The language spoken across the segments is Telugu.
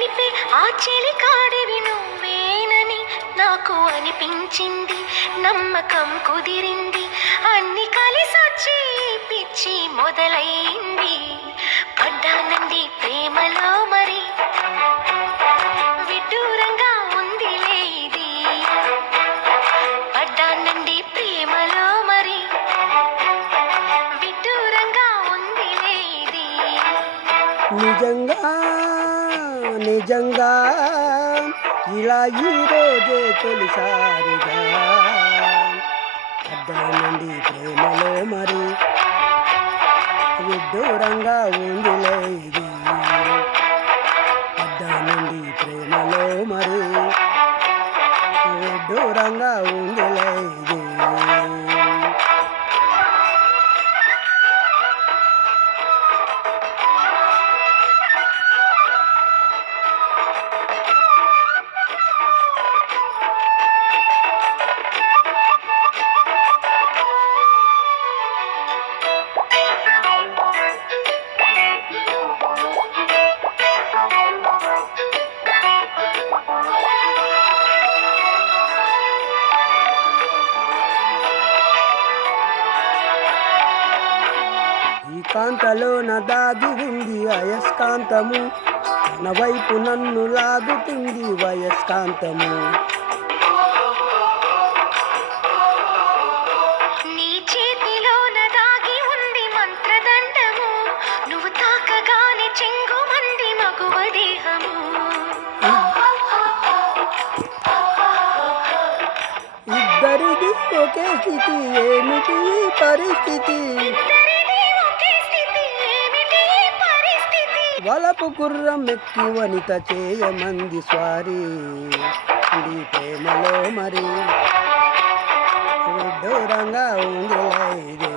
నడిపే ఆ చెలికాడివి నువ్వేనని నాకు అనిపించింది. నమ్మకం కుదిరింది, అన్ని కలిసొచ్చి పిచ్చి మొదలైంది. పడ్డానండి ప్రేమలో మరి, విడ్డూరంగా ఉందిలే ఇది. పడ్డానండి ప్రేమలో మరి, విడ్డూరంగా ఉందిలే ఇది. నిజంగా నిజంగా ఇలా ఈరోజే తొలిసారిగా పడ్డానండి ప్రేమలో మరి, విడ్డూరంగా ఉందిలే ఇది. పడ్డానండి ప్రేమలో మరి, విడ్డూరంగా ఉందిలే ఇది. ఈ కాంతలోన దాగి ఉంది అయస్కాంతము, తన వైపు నన్ను లాగుతుంది వయస్కాంతము. నీ చేతిలోన దాగి ఉంది మంత్రదండము, నువ్వు తాకగానే చెంగుమంది మగువ దేహము. ఇద్దరిది ఒకే స్థితి, ఏమిటి ఈ పరిస్థితి? ఇద్దరిది ఒకే స్థితి, ఏమిటి ఈ పరిస్థితి? వలపు గుర్రం ఎక్కి వనిత చేయమంది స్వారీ, నీ ప్రేమలో మరి, విడ్డూరంగా ఉందిలే ఇది.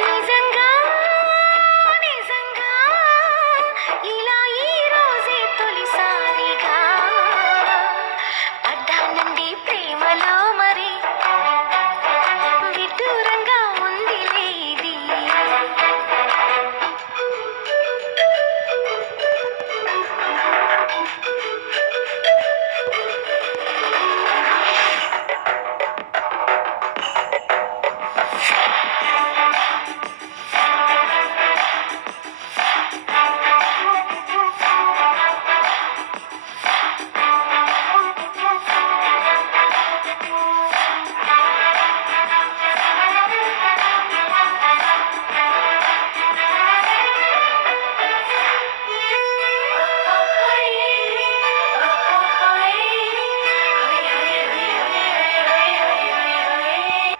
నిజంగా నిజంగా ఇలా ఈ రోజే తొలిసారిగా పడ్డానండి ప్రేమలో మరి, విడ్డూరంగా ఉందిలే ఇది.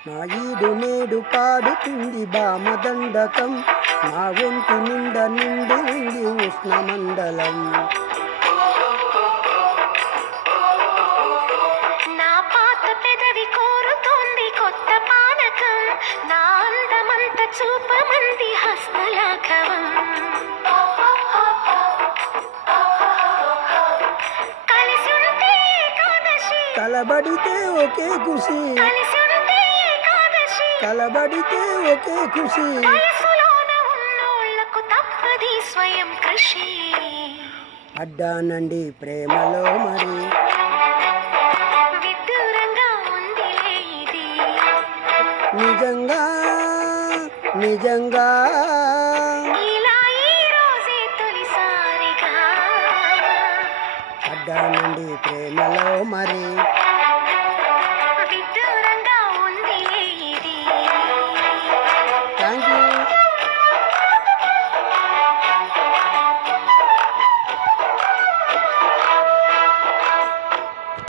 నా ఈడు నేడు పాడుతుంది భామదండకం, నా ఒంటి నిండా నిండి ఉంది ఉష్ణమండలం. నా పాత పెదవి కోరుతోంది కొత్త పానకం, నా అందమంత చూపమంది హస్తలాఘవం. కలిసి ఉంటే ఏకాదశి, కలబడితే ఒకే ఖుషి, కలిసి ఉంటే ఏకాదశి. కలబడితే ఒకే ఖుషి. వయసులోన ఉన్నోళ్లకు తప్పది స్వయం కృషి. పడ్డానండి ప్రేమలో మరి, విడ్డూరంగా ఉందిలే ఇది. నిజంగా నిజంగా ఇలా ఈ రోజే తొలిసారిగా పడ్డానండి ప్రేమలో మరి.